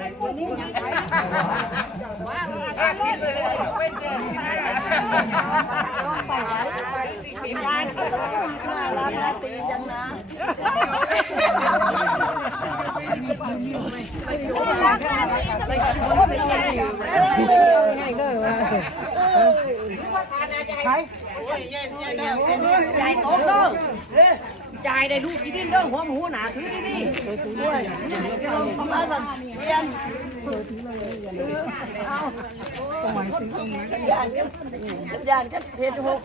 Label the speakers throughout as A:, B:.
A: จ่ายโต๊ะเด้อ จ่ายได้ลูกกินดินเด้อหัวหมูหนาถือดีดีด้วยประมาณนั้นเรียนยานจะเพชรหก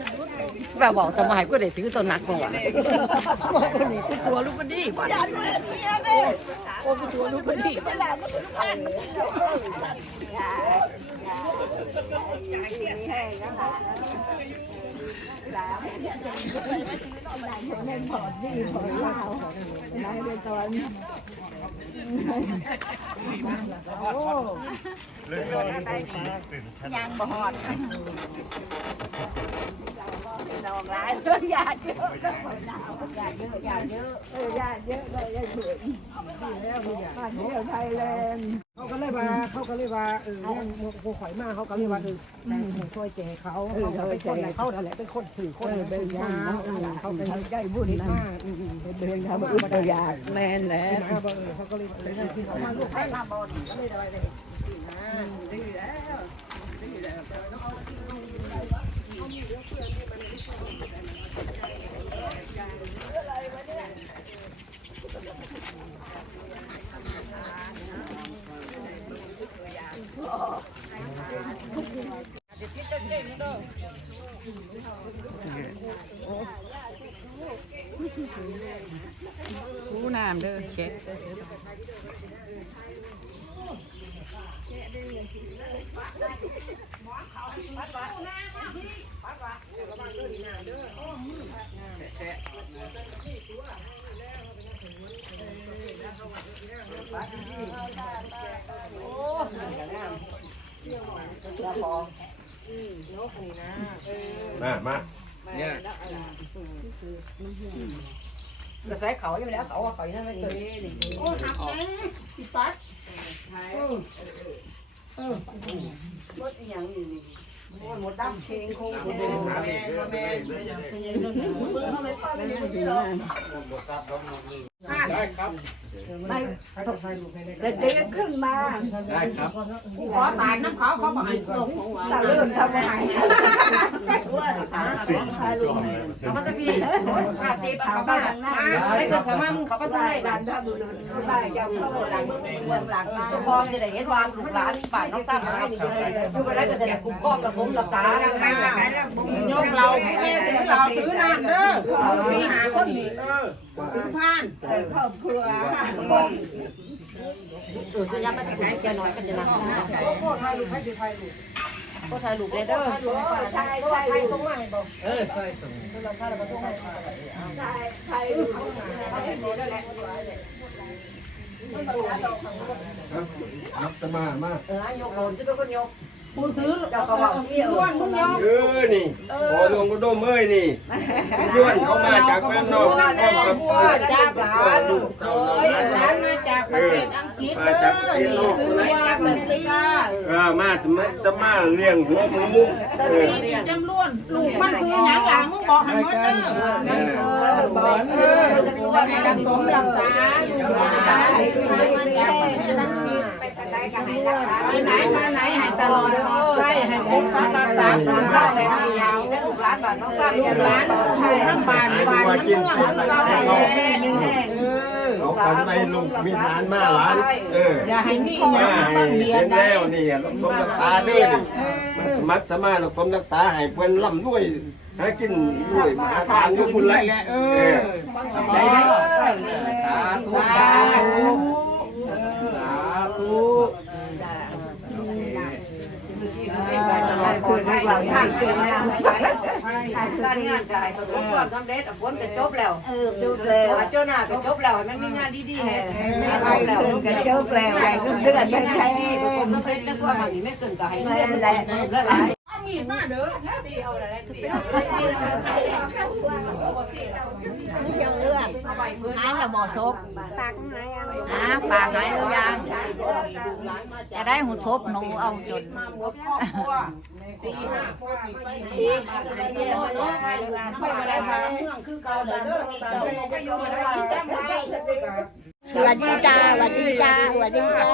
A: แบบบอกจะมกูได้ถือตัวหนักบ่วะบอกคนนี้กูตัวลูกคนดีบ่ยานโอ้กูตัวลูกคนดี เวลาลูกพันยังบ่ฮอดดอกหลายเรื่องยาเยอะก็ปล่อยหนาวยาเยอะยาเยอะเออยาเยอะเลยยาเยอะแล้วบ้านเที่ยวไทยแลนด์
B: เขาก็เลยว่าเขาก็เลยว่าเออเนี่ยโมข่อยมาเขาก็เลยว่าเออแต่ผมช่วยแจกเขาเขาเป็นคนไหนเขาแหละเป็นคนสื่อคนเป็นยาเขาเป็นได้บุญนั่น
A: เดินทางมาอุตยานแม่นแหละ
B: มาเบอร์เขาก็เลยเลยที่เขามาลูก
A: ให้มาบนก็เลยได้ไปเลย ผู้น้ำเด้อเช็ด
C: มามา
A: กระแสเขาอยู่แล้วเขาว่าเขาอยู่นั่นไม่เคยโอ้หักเลยสิปัดเออรถอย่างนี้นี่โอ้หมดดำเพลงคงแม่แม่แม่มือเขาไม่ป้าไม่ได้ดีหรอก
C: ได้ครับ
A: เด็กๆขึ้นมา
C: ได้ครับ
A: ขอตายน้ำเขาเขาบอกให้ลงตาเริ่มทำไมว่าตาสองชายลุงเอามาตะกี้ขาตีปเขาบ้านไม่เกิดเขามามึงเขาก็ต้องให้ดันถ้าดูดูได้ยาวเข้าหลังเมืองหลังตัวพองจะได้เห็นความลูกหลานบ้านน้องซ้ำมาอยู่เลยอยู่ไปแล้วก็จะได้คุ้มครองกับผมรักษาแล้วไงล่ะไงล่ะผมยกเราพี่เนี่ย ถือเราถือน้ำเด้อมีหาคนนี่ถือผ่านครอบครัวเออจะย้ำมันจะแกน้อยกันจะนั่ง
B: โคตรไทยลูกให้ดีไทยลูก
A: ก็ถ่ายรูปเลยเด้อถ่ายถ่ายถ่ายส่งมาให้บ่
C: เออใช่สม
A: เราถ่ายแล้วก็ส่งให้ถ่ายถ่ายรูปถ่ายให้ดีแล้ว
C: นับจะมามา
A: เออยกโหนจะเป็นคนยก มึงถือเจ้าก็ว่าพี่เออมึงยก
C: เออนี่พอลงก็โดมเอ้ยนี่ย้อนเข้ามาจากบ้านนอกเข้ากับ
A: จ้าหลานลูก
C: เอ้ย
A: หลานมาจากประเทศอังกฤษ
C: มาจากประเทศนอก
A: คือว่าแต่ตี
C: เออมาจะมาจะมาเลี้ยงหัวหมู
A: แต่
C: เอ
A: ตี
C: อ
A: จำล้วนลูกมันคือหยังหลังมึงบอกให้หมดเด้อบอกเออจะกลัวให้รักสมรักษาลูกหลานมาจากประเทศอังกฤษไปไหนมาไหนให้ ตลอดใช่ให้คุ้มค่ารักษาความเข้าเลยให้ยาวลูกหลานบานน้องสั้นลูกหลานให้ทั้งบานบานทั้งเมืองทั้งเราให้แห้งเออ
C: เอากันไปลูกมีหลานมาหลานเออ
A: อย่าให้มีอย่า
C: ให้
A: เห็
C: นแล้วนี่รักสมรักษาเด้อมันสมัครสมานรักสมรักษาให้เพิ่นร่ำรวยหากินรวยมาทานอยู่พุ่นแหละเออสาธุสาธุสาธุ
A: คือในหลังทางเป็นงานการงานกายประสบความสำเร็จผลก็จบแล้วเออจบแล้วเจ้าหน้าก็จบแล้วมันมีงานดีๆให้จบแล้วก็จบแล้วไงเดือนไม่ใช่ประสบความสำเร็จแล้วพวกมันนี่ไม่เกินก็ให้เรียนแหละแล้วหลายมีมาเด้อตีเอาแล้วตีเอายังเรื่องหายแล้วหมอทบปากหายยังอ่าปากหายแล้วยัง
D: จะได้หูทบหนูเอาจน
A: มาหมดครอบครัวสี่ห้าคนสิไปไหนมาไหนเนาะเนาะไม่ได้มาเมืองคือเก่าเลยเด้อนี่เจ้าก็อยู่มาได้จำได้
D: สวัสดีจ้าสวัสดีจ้าสวัสดีจ้า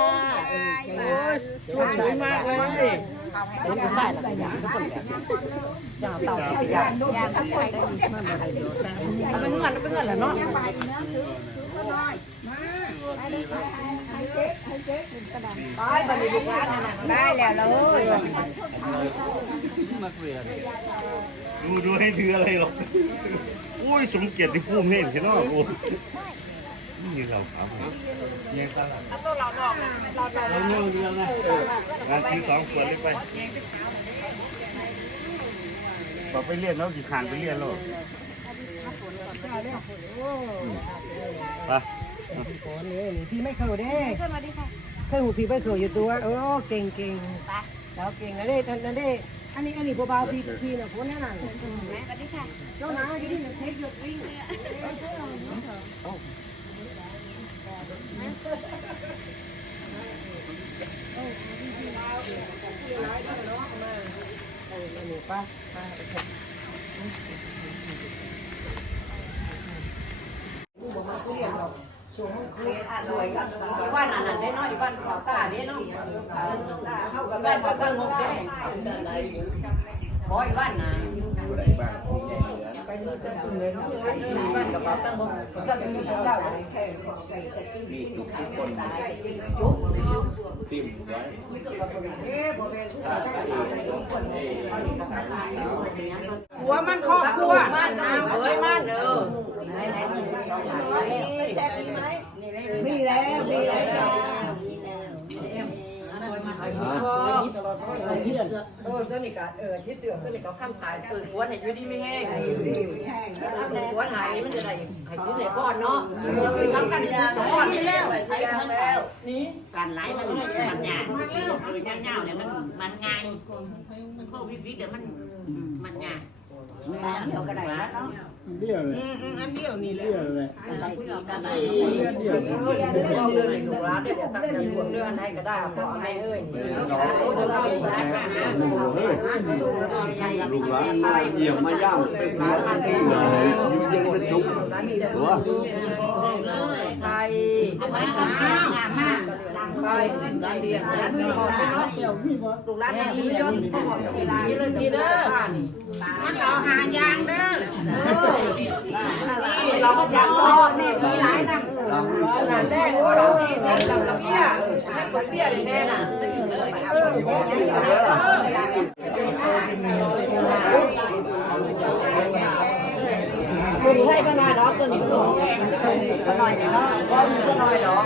B: ช่วยสวยมากเลย
D: เป็นผู้ชายแล้วก็อยากทุกคนอยากเต่าอยากอยากทุกคน
B: เป็นเงินเป็นเงินแหละเนาะ
D: ได้แล้วเลย
E: ดูดูให้ถืออะไรหรอกอุ้ยสมเกียรติภูมิเห็นแค่นอกโอ้ยนี่เราครับเนี่ยครับเราเรื่องเรื่องนะงานที่สองขวดเล็กไปบอกไปเรียนแล้วกี่ขานไปเรียนแล้วไป
B: เป็โขนเนี่พี่ไม่เคาเด้
A: ขึ้นมาดิค่ะ
B: เคยหูพี่ไม่เคาอยู่ตัวโอ้เก่งเก่งไปแล้วเก่งนะเด้ท่านนเด้อันนี้อันนี้เบาๆพี่พี่นะโขนแน่นอนแม่ก็ดิค่ะเจ้าหน้าที่นี่เทคหยุ
A: ดวิ่งเลยอะ
B: โอ้ กวิ่ง
A: บ้านนั้นได้น้อยบ้านขอตาได้น้อยเท่ากับบ้านบ้านบ้านงงได้บ่อยบ้านนะบ้านกับบ้านตั้งบ่ตั้งมีเก้าแค่มีทุกคนจุ๊บ
C: จิ้มไว้
A: เอ๊ะบ่เป็นหัวมันครอบครัวบ้านเอ้ยบ้านเออมีแล้วมีแล้ว เออตัวนี้ก็เออที่เจือตัวนี้ก็ข้ามขายเปิดหัวเนี่ยอยู่ดีไม่แห้งทำในหัวหายมันจะได้ไข่ชิ้นไหนก้อนเนาะทำกันก้อนนี่แล้วไข่ยางแล้วนี่
F: การไล่มันมันยากเออยาวๆเนี่ยมันมันง่ายมันพวกวิวิเดี๋ยวมันมันยาก
A: เดียวก็ได้เนาะ
C: เดี่ยวเลย
F: อืมอืมอันเดียวนี่แหละ
C: เดี่ยวเลย
D: อะไรสีกันไหน
C: เดี่ยว
A: เดือนเดือนเดือนลูกร้านเดี๋ยวจะตั้งเดือนเดือนให้ก็ได้พ่อแม่เอ้ย
C: ลูกหลานมาเยี่ยมมาย่ามเป็นสถานที่เลยอยู่เย็นเป็นสุขหัว
A: ไทยไทยกับงามงามมาก ไปการเรียนการมีพ่อเนาะลูกร้านดียนพ่อที่ร้านนี่เลยดีเด้อ
F: มันเราหายางเด้อ
A: เราก็อยากพ่อแม่มีหลายนั่งนั่นแน่ว่าเราพี่ใส่ลำกระเบี้ยให้คนเบี้ยแน่น่ะมึงใช่ก็น้อยดอกตัวนี้ก็น้อยเนาะว่ามึงก็น้อยดอก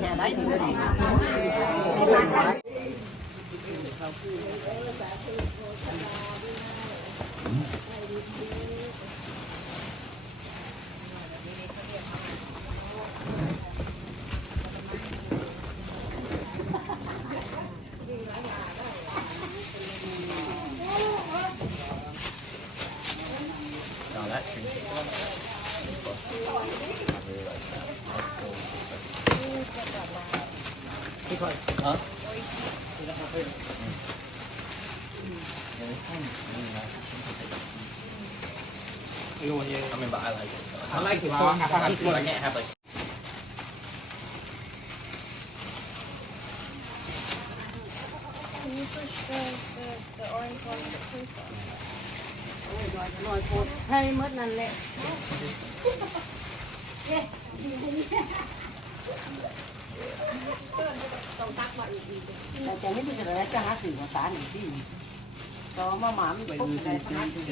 A: xe đấy Thank you. Keep on. Huh? I mean, but I like it. So. I like it. Well, I, I, I can't
D: have like. Can you push the, the, the orange one
A: with the cream sauce?
D: Oh my god, the orange one. Hey, mất lần lệ. Yeah.
A: แต่ใจะไม่เป็นไรจะหาสื่อภาษาหนึ่งที่ต่อมาหมาไม่ไปดูใจ